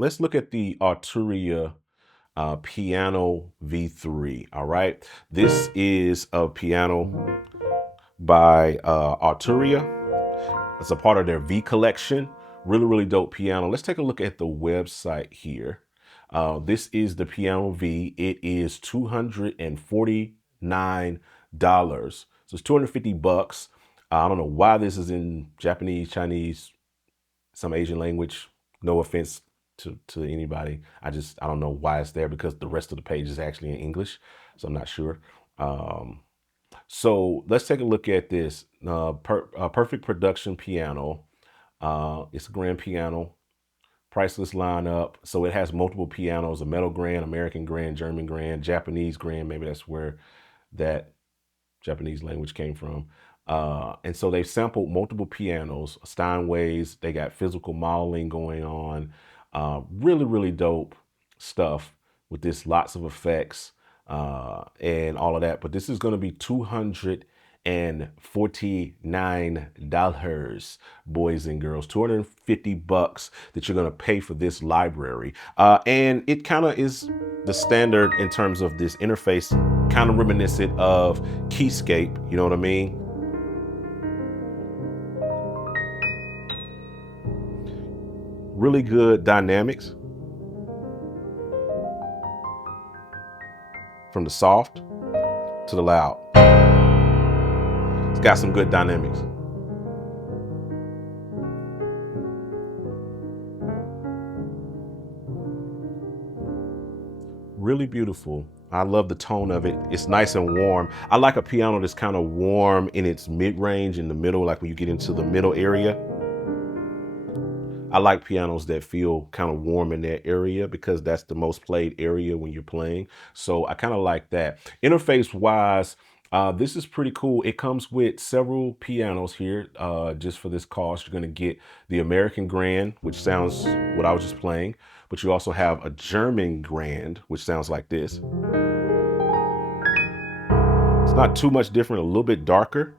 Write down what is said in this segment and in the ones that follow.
let's look at the Arturia Piano V3. All right. This is a piano by Arturia. It's a part of their V collection. Really, really dope piano. Let's take a look at the website here. This is the Piano V. It is $249. So it's 250 bucks. I don't know why this is in Japanese, Chinese, some Asian language. No offense to anybody. I don't know why it's there because the rest of the page is actually in English. So I'm not sure. So let's take a look at this perfect production piano. It's a grand piano, priceless lineup. So it has multiple pianos: a metal grand, American grand, German grand, Japanese grand. Maybe that's where that Japanese language came from. And so they've sampled multiple pianos, Steinways. They got physical modeling going on. Really, really dope stuff with this, lots of effects and all of that. But this is going to be $249, boys and girls. 250 bucks that you're going to pay for this library. And it kind of is the standard in terms of this interface, kind of reminiscent of Keyscape, you know what I mean? Really good dynamics from the soft to the loud. It's got some good dynamics. Really beautiful. I love the tone of it. It's nice and warm. I like a piano that's kind of warm in its mid-range, in the middle, like when you get into the middle area. I like pianos that feel kind of warm in that area because that's the most played area when you're playing. So I kind of like that. Interface wise, this is pretty cool. It comes with several pianos here. Just for this cost, you're going to get the American Grand, which sounds what I was just playing, but you also have a German Grand, which sounds like this. It's not too much different, a little bit darker.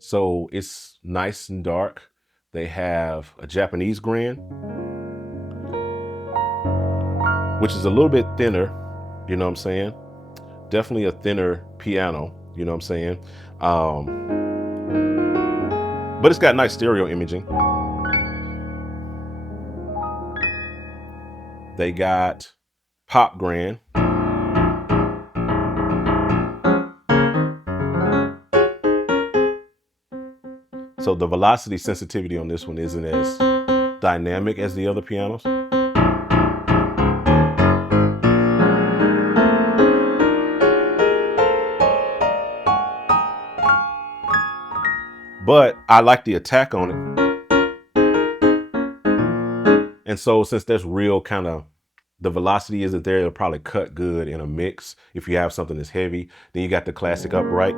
So it's nice and dark. They have a Japanese Grand, which is a little bit thinner, you know what I'm saying? Definitely a thinner piano, you know what I'm saying? But it's got nice stereo imaging. They got Pop Grand. So the velocity sensitivity on this one isn't as dynamic as the other pianos. But I like the attack on it. And so since there's real kind of, the velocity isn't there, it'll probably cut good in a mix. If you have something that's heavy, then you got the classic upright.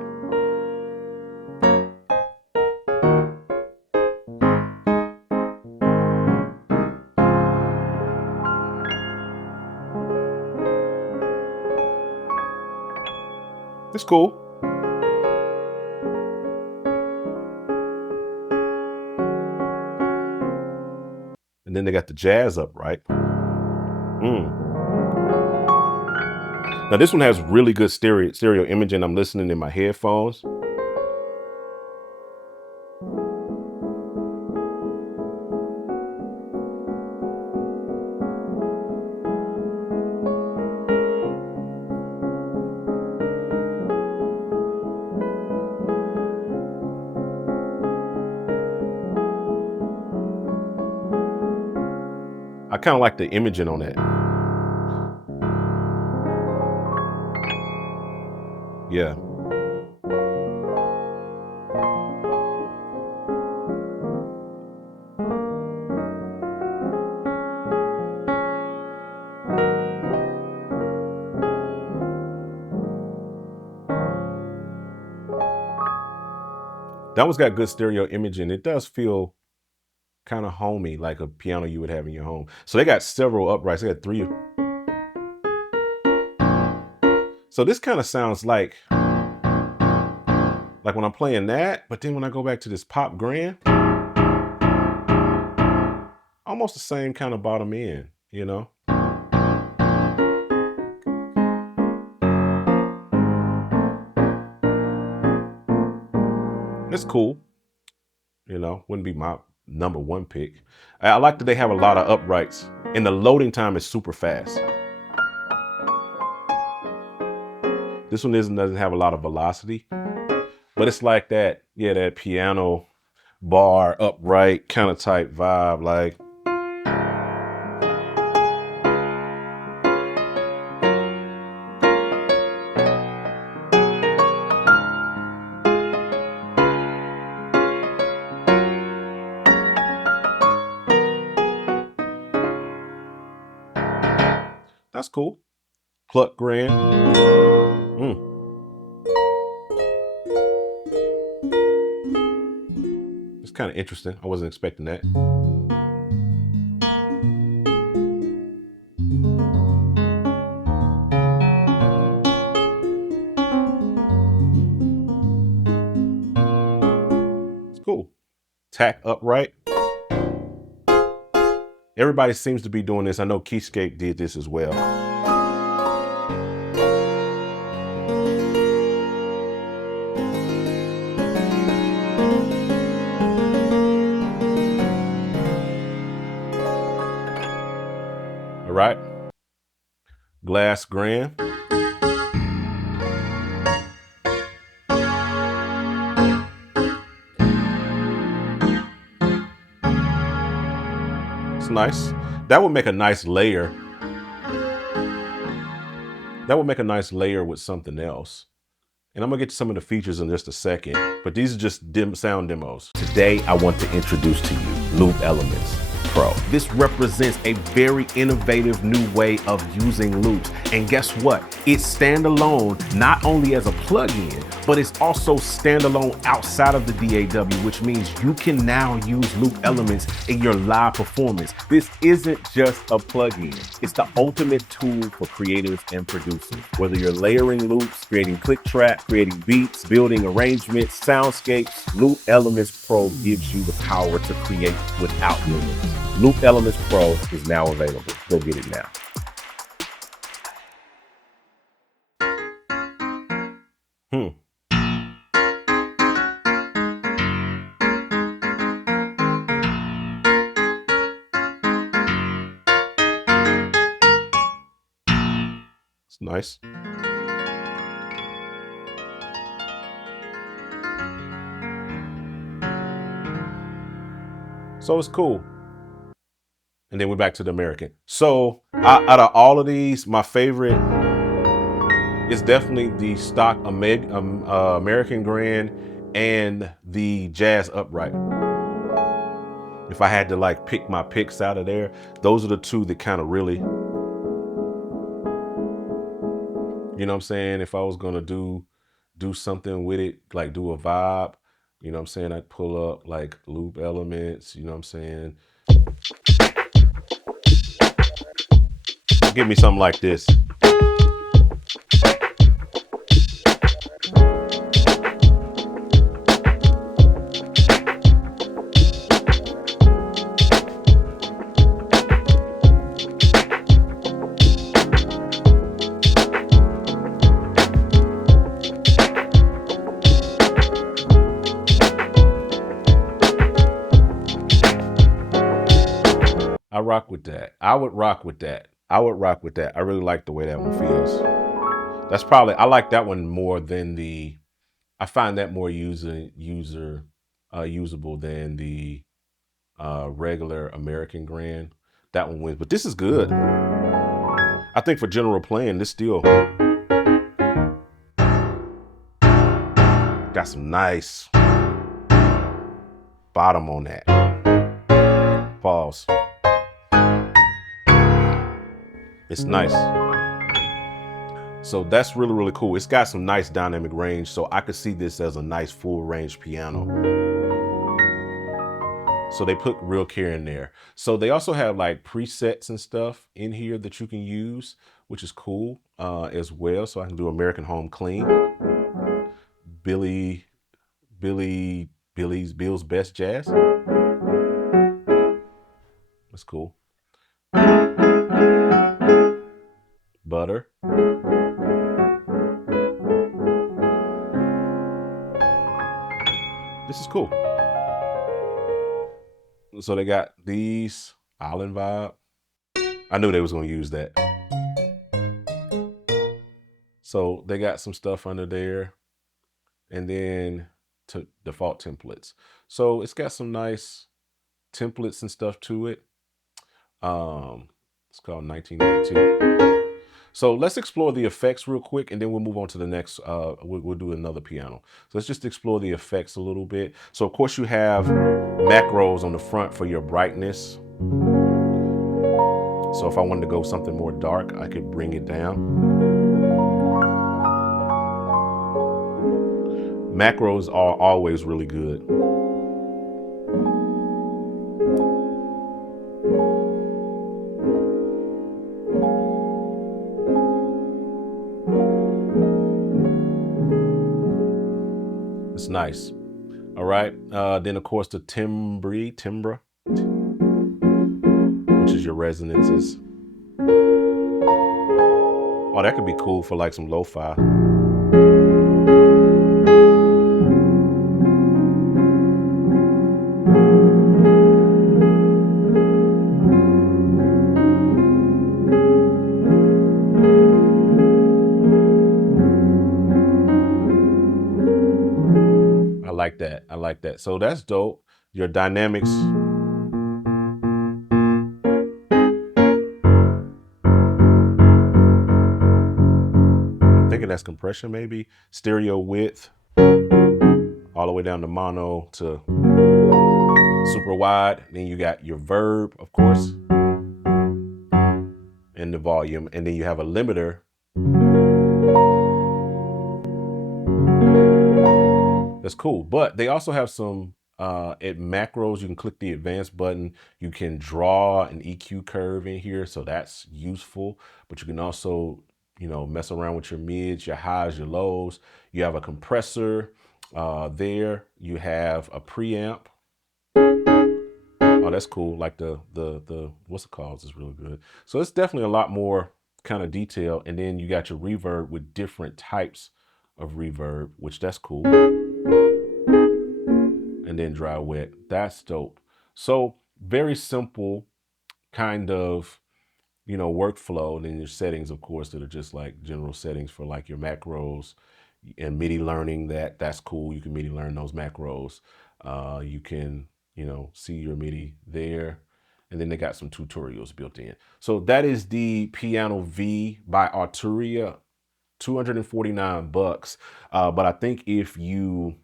It's cool. And then they got the jazz upright. Now this one has really good stereo imaging. I'm listening in my headphones. I kind of like the imaging on that. Yeah. That one's got good stereo imaging. It does feel kind of homey, like a piano you would have in your home. So they got several uprights. They got 3. So this kind of sounds like when I'm playing that, but then when I go back to this pop grand, almost the same kind of bottom end, you know? It's cool, you know, wouldn't be my #1 pick. I like that they have a lot of uprights and the loading time is super fast. This one doesn't have a lot of velocity, but it's like that, yeah, that piano bar upright kind of type vibe, like. That's cool. Pluck grand. It's kind of interesting. I wasn't expecting that. It's cool. Tack upright. Everybody seems to be doing this. I know Keyscape did this as well. All right. Glass grand. It's nice. That would make a nice layer. That would make a nice layer with something else. And I'm gonna get to some of the features in just a second, but these are just sound demos. Today, I want to introduce to you Loop Elements Pro. This represents a very innovative new way of using loops. And guess what? It's standalone, not only as a plugin, but it's also standalone outside of the DAW, which means you can now use loop elements in your live performance. This isn't just a plugin. It's the ultimate tool for creatives and producers. Whether you're layering loops, creating click track, creating beats, building arrangements, soundscapes, Loop Elements Pro gives you the power to create without limits. Loop Elements Pro is now available. Go get it now. It's nice. So it's cool. And then we're back to the American. So out of all of these, my favorite is definitely the stock American Grand and the Jazz Upright. If I had to like pick my picks out of there, those are the two that kind of really, you know what I'm saying? If I was gonna do something with it, like do a vibe, you know what I'm saying? I'd pull up like loop elements, you know what I'm saying? Give me something like this. I rock with that. I would rock with that. I really like the way that one feels. That's probably, I like that one more than I find that more usable than the regular American Grand. That one wins, but this is good. I think for general playing, this still got some nice bottom on that. Pause. It's nice. So that's really, really cool. It's got some nice dynamic range, so I could see this as a nice full range piano. So they put real care in there. So they also have like presets and stuff in here that you can use, which is cool as well. So I can do American Home Clean, Bill's Best Jazz. That's cool. Butter. This is cool. So they got these Island Vibe. I knew they was gonna use that. So they got some stuff under there, and then to default templates. So it's got some nice templates and stuff to it. It's called 1982. So let's explore the effects real quick, and then we'll move on to the next. We'll do another piano. So let's just explore the effects a little bit. So of course you have macros on the front for your brightness. So if I wanted to go something more dark, I could bring it down. Macros are always really good. It's nice. All right. Then of course the timbre, which is your resonances. Oh, that could be cool for like some lo-fi. I like that. I like that. So that's dope. Your dynamics. I'm thinking that's compression maybe. Stereo width. All the way down to mono to super wide. Then you got your verb, of course, and the volume. And then you have a limiter. That's cool. But they also have some at macros. You can click the advanced button. You can draw an EQ curve in here. So that's useful. But you can also, mess around with your mids, your highs, your lows. You have a compressor there. You have a preamp. Oh, that's cool. Like the what's it called? Is really good. So it's definitely a lot more kind of detail. And then you got your reverb with different types of reverb, which that's cool. And then dry wet. That's dope. So very simple kind of, workflow. And then your settings, of course, that are just like general settings for like your macros and MIDI learning. That's cool. You can MIDI learn those macros. You can, see your MIDI there. And then they got some tutorials built in. So that is the Piano V by Arturia, $249. But I think if you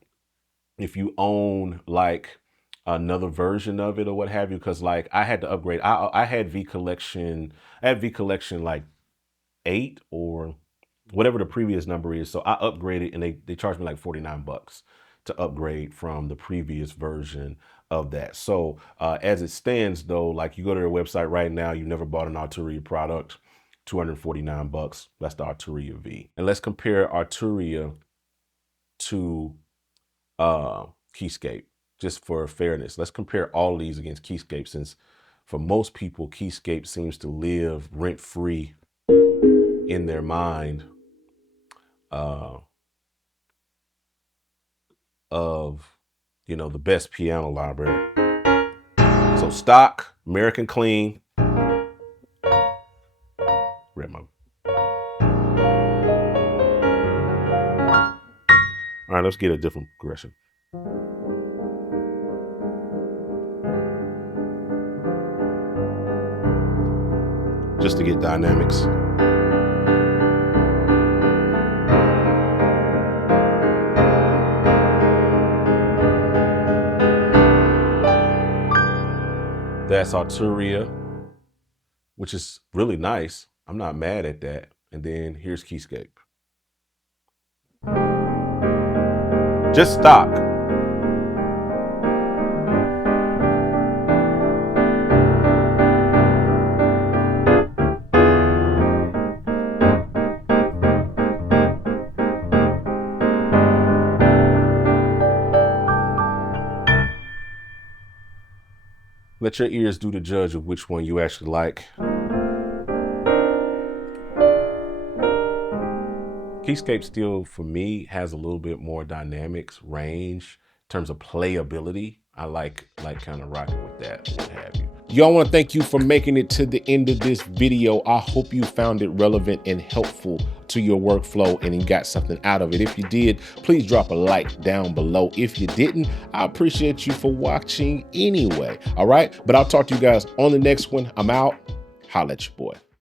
own like another version of it or what have you, because like I had to upgrade. I had V Collection. I had V Collection like 8 or whatever the previous number is. So I upgraded and they charged me like $49 to upgrade from the previous version of that. So as it stands though, like you go to their website right now, you never bought an Arturia product, $249. That's the Arturia V. And let's compare Arturia to Keyscape, just for fairness. Let's compare all of these against Keyscape, since for most people, Keyscape seems to live rent-free in their mind of, the best piano library. So stock, American Clean. Red mode. All right, let's get a different progression. Just to get dynamics. That's Arturia, which is really nice. I'm not mad at that. And then here's Keyscape. Just stock. Let your ears do the judge of which one you actually like. Keyscape still, for me, has a little bit more dynamics, range, in terms of playability. I like kind of rocking with that, what have you. Y'all want to thank you for making it to the end of this video. I hope you found it relevant and helpful to your workflow and you got something out of it. If you did, please drop a like down below. If you didn't, I appreciate you for watching anyway. All right, but I'll talk to you guys on the next one. I'm out. Holla at your boy.